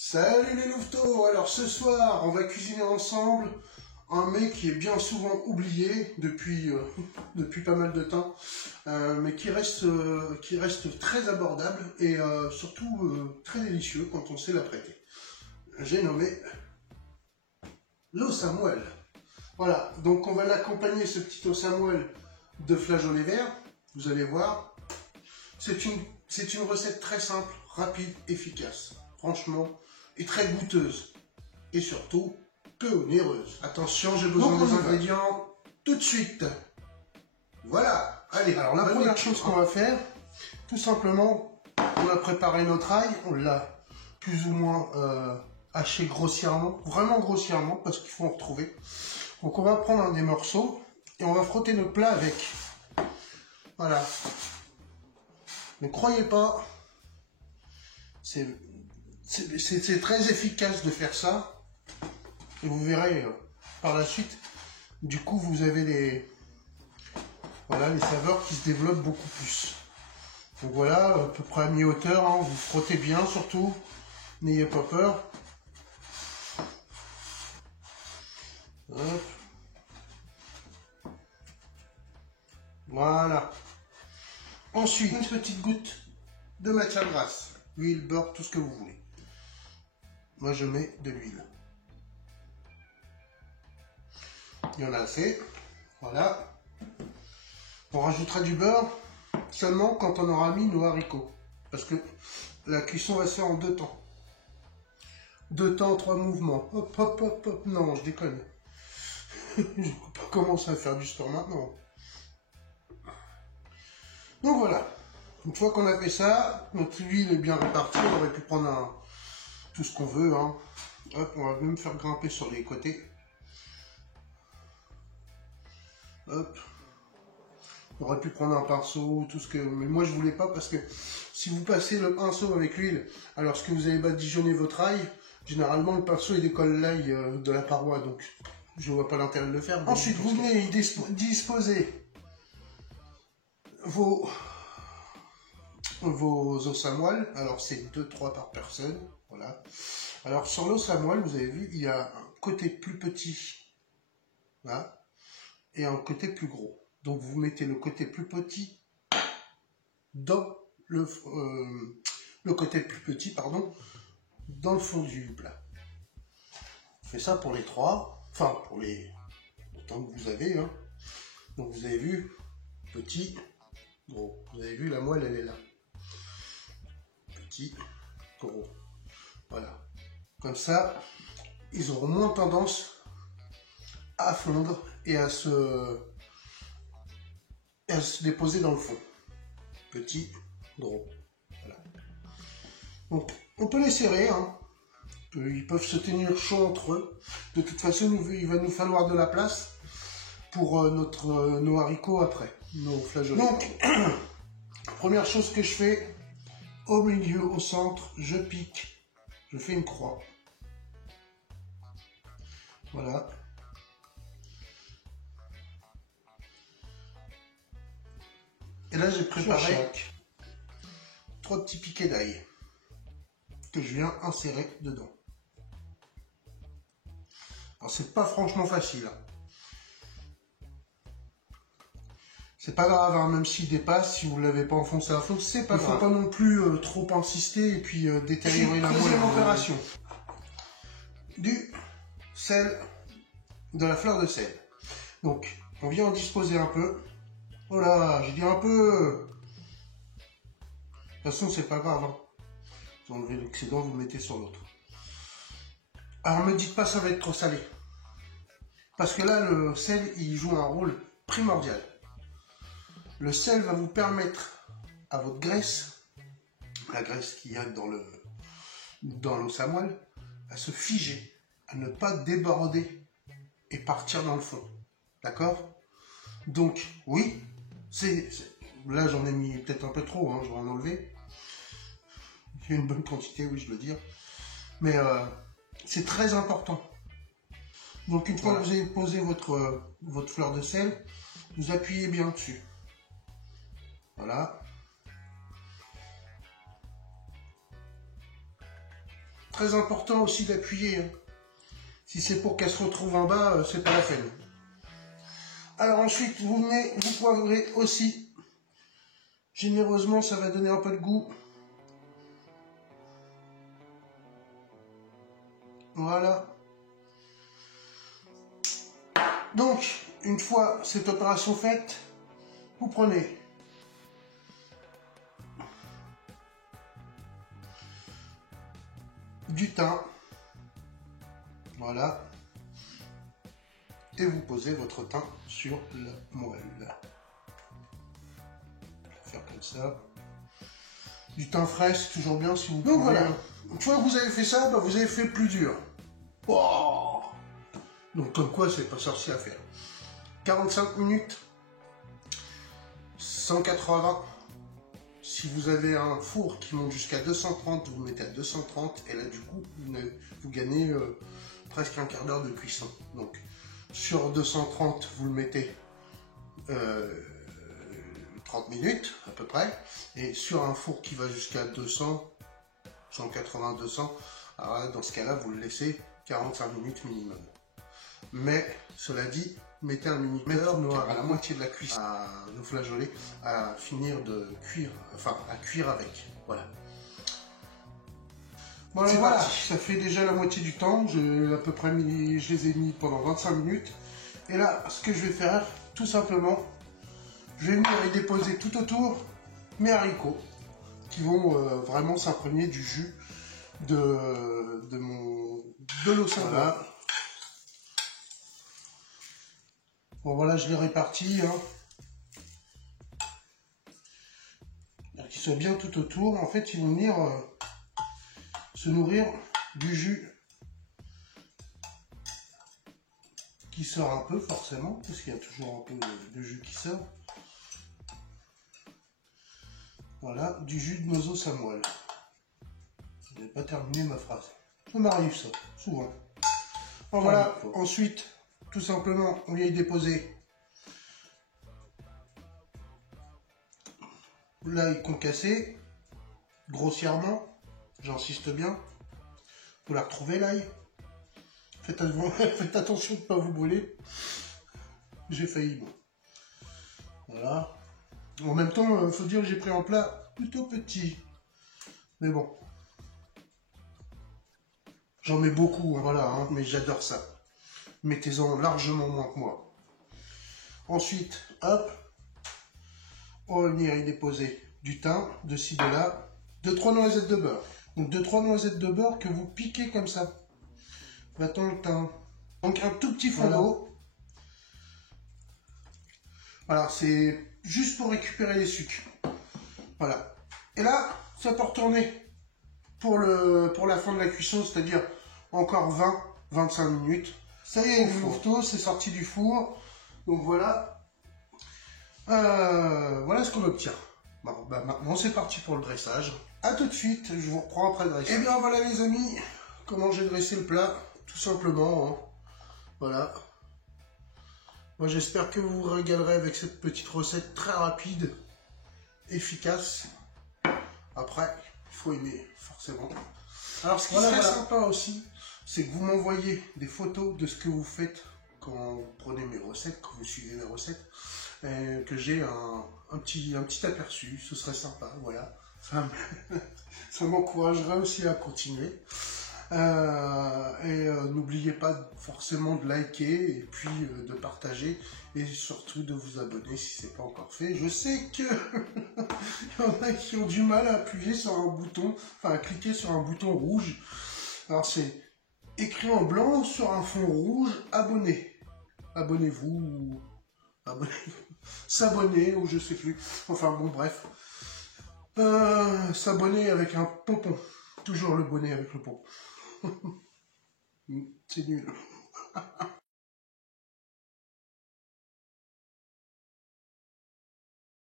Salut les louveteaux. Alors ce soir, on va cuisiner ensemble un mets qui est bien souvent oublié depuis pas mal de temps, mais qui reste très abordable et surtout très délicieux quand on sait l'apprêter. J'ai nommé l'os à moelle. Voilà, donc on va l'accompagner, ce petit os à moelle, de flageolets verts. Vous allez voir, c'est une recette très simple, rapide, efficace, franchement, et très goûteuse. Et surtout, peu onéreuse. Attention, j'ai besoin des ingrédients tout de suite. Voilà, allez, alors la première chose qu'on va faire, tout simplement, on a préparé notre ail, on l'a plus ou moins haché grossièrement, vraiment grossièrement, parce qu'il faut en retrouver. Donc on va prendre des morceaux et on va frotter notre plat avec. Voilà. Ne croyez pas, c'est très efficace de faire ça. Et vous verrez par la suite, du coup vous avez les saveurs qui se développent beaucoup plus. Donc voilà, à peu près à mi-hauteur, hein, vous frottez bien surtout, n'ayez pas peur. Hop. Voilà. Ensuite, une petite goutte de matière grasse, huile, beurre, tout ce que vous voulez. Moi je mets de l'huile. Il y en a assez. Voilà. On rajoutera du beurre seulement quand on aura mis nos haricots. Parce que la cuisson va se faire en 2 temps. 2 temps, 3 mouvements. Hop, hop, hop, hop. Non, je déconne. Je ne peux pas commencer à faire du sport maintenant. Donc voilà. Une fois qu'on a fait ça, notre huile est bien répartie. On aurait pu prendre tout ce qu'on veut. Hein. Hop, on va même faire grimper sur les côtés. Hop. On aurait pu prendre un pinceau, tout ce que... Mais moi je voulais pas parce que si vous passez le pinceau avec l'huile, alors que vous avez badigeonné votre ail, généralement le pinceau il décolle l'ail de la paroi, donc je vois pas l'intérêt de le faire. Ensuite vous venez disposer vos os à moelle, alors c'est 2-3 par personne, voilà. Alors sur l'os à moelle, vous avez vu, il y a un côté plus petit, là, et un côté plus gros. Donc vous mettez le côté plus petit dans le côté plus petit, pardon, dans le fond du plat. Je fais ça pour les 3, enfin pour les autant que vous avez. Hein. Donc vous avez vu, petit, gros. Vous avez vu la moelle, elle est là. Petit, gros. Voilà. Comme ça, ils auront moins tendance à fondre et à se déposer dans le fond. Petit, gros. Voilà. Donc, on peut les serrer. Hein. Ils peuvent se tenir chaud entre eux. De toute façon, il va nous falloir de la place pour nos haricots après, nos flageolets. Donc, première chose que je fais, au milieu, au centre, je pique. Je fais une croix. Voilà. Et là, j'ai préparé 3 petits piquets d'ail que je viens insérer dedans. Alors, c'est pas franchement facile. C'est pas grave, hein, même s'il dépasse, si vous l'avez pas enfoncé à fond, c'est pas grave. Il faut pas non plus trop insister et puis détériorer la moelle. Deuxième opération. Du sel, de la fleur de sel. Donc, on vient en disposer un peu. Oh là, j'ai dit un peu. De toute façon, c'est pas grave. Hein. Vous enlevez l'excédent, vous le mettez sur l'autre. Alors, me dites pas ça va être trop salé. Parce que là, le sel, il joue un rôle primordial. Le sel va vous permettre à votre graisse, la graisse qu'il y a dans l'os à moelle, à se figer, à ne pas déborder et partir dans le fond. D'accord? Donc, oui, là j'en ai mis peut-être un peu trop, hein, je vais en enlever. Il y a une bonne quantité, oui, je veux dire. Mais c'est très important. Donc une fois que vous avez posé votre fleur de sel, vous appuyez bien dessus. Voilà. Très important aussi d'appuyer. Hein. Si c'est pour qu'elle se retrouve en bas, c'est pas la peine. Alors ensuite, vous venez, vous poivrez aussi. Généreusement, ça va donner un peu de goût. Voilà. Donc, une fois cette opération faite, vous prenez du thym. Voilà. Et vous posez votre thym sur la moelle. Je vais faire comme ça. Du thym frais, c'est toujours bien si vous pouvez. Donc voilà. Une fois que vous avez fait ça, bah, vous avez fait plus dur. Oh, donc comme quoi, c'est pas sorcier à faire. 45 minutes. 180. Si vous avez un four qui monte jusqu'à 230, vous le mettez à 230. Et là, du coup, vous gagnez presque un quart d'heure de cuisson. Donc, sur 230, vous le mettez 30 minutes à peu près. Et sur un four qui va jusqu'à 200, 180, 200, alors là, dans ce cas-là, vous le laissez 45 minutes minimum. Mais, cela dit, mettez un minuteur noir à la moitié de la cuisson à nos flageolets à finir de cuire, enfin à cuire avec. Voilà. Voilà, voilà. Ça fait déjà la moitié du temps. À peu près je les ai mis pendant 25 minutes. Et là, ce que je vais faire, tout simplement, je vais venir y déposer tout autour mes haricots qui vont vraiment s'imprégner du jus de l'eau saveur. Voilà. Bon voilà, je l'ai réparti. Hein. Qu'ils soient bien tout autour. En fait, ils vont venir se nourrir du jus qui sort un peu forcément, parce qu'il y a toujours un peu de jus qui sort. Voilà, du jus de nos os à moelle. Je n'ai pas terminé ma phrase. Ça m'arrive ça, souvent. Bon, voilà, ensuite, tout simplement, on vient y déposer l'ail concassé, grossièrement, j'insiste bien. Vous la retrouvez l'ail. Faites attention de ne pas vous brûler. J'ai failli, bon. Voilà. En même temps, il faut dire que j'ai pris un plat plutôt petit. Mais bon. J'en mets beaucoup, hein, voilà, hein, mais j'adore ça. Mettez-en largement moins que moi. Ensuite, hop. On va venir y déposer du thym, de ci, de là. 2-3 noisettes de beurre. Donc 2-3 noisettes de beurre que vous piquez comme ça. Va-t-on le thym. Donc un tout petit fond d'eau. Voilà, c'est juste pour récupérer les sucres. Voilà. Et là, ça peut retourner pour la fin de la cuisson, c'est-à-dire encore 20-25 minutes. Ça y est, le fourneau, c'est sorti du four. Donc voilà. Voilà ce qu'on obtient. Bon, bah maintenant, c'est parti pour le dressage. A tout de suite, je vous reprends après le dressage. Et bien voilà les amis, comment j'ai dressé le plat, tout simplement. Hein. Voilà. Moi j'espère que vous vous régalerez avec cette petite recette très rapide, efficace. Après, il faut aimer, forcément. Alors ce qui serait sympa aussi, c'est que vous m'envoyez des photos de ce que vous faites quand vous prenez mes recettes, quand vous suivez mes recettes, et que j'ai un petit aperçu, ce serait sympa, voilà. Ça m'encouragerait aussi à continuer. N'oubliez pas forcément de liker et puis de partager et surtout de vous abonner si c'est pas encore fait. Je sais que il y en a qui ont du mal à appuyer sur un bouton, enfin à cliquer sur un bouton rouge. Alors c'est écrit en blanc sur un fond rouge, abonnez. Abonnez-vous, s'abonner ou je sais plus. Enfin bon bref. S'abonner avec un pompon. Toujours le bonnet avec le pompon. C'est nul.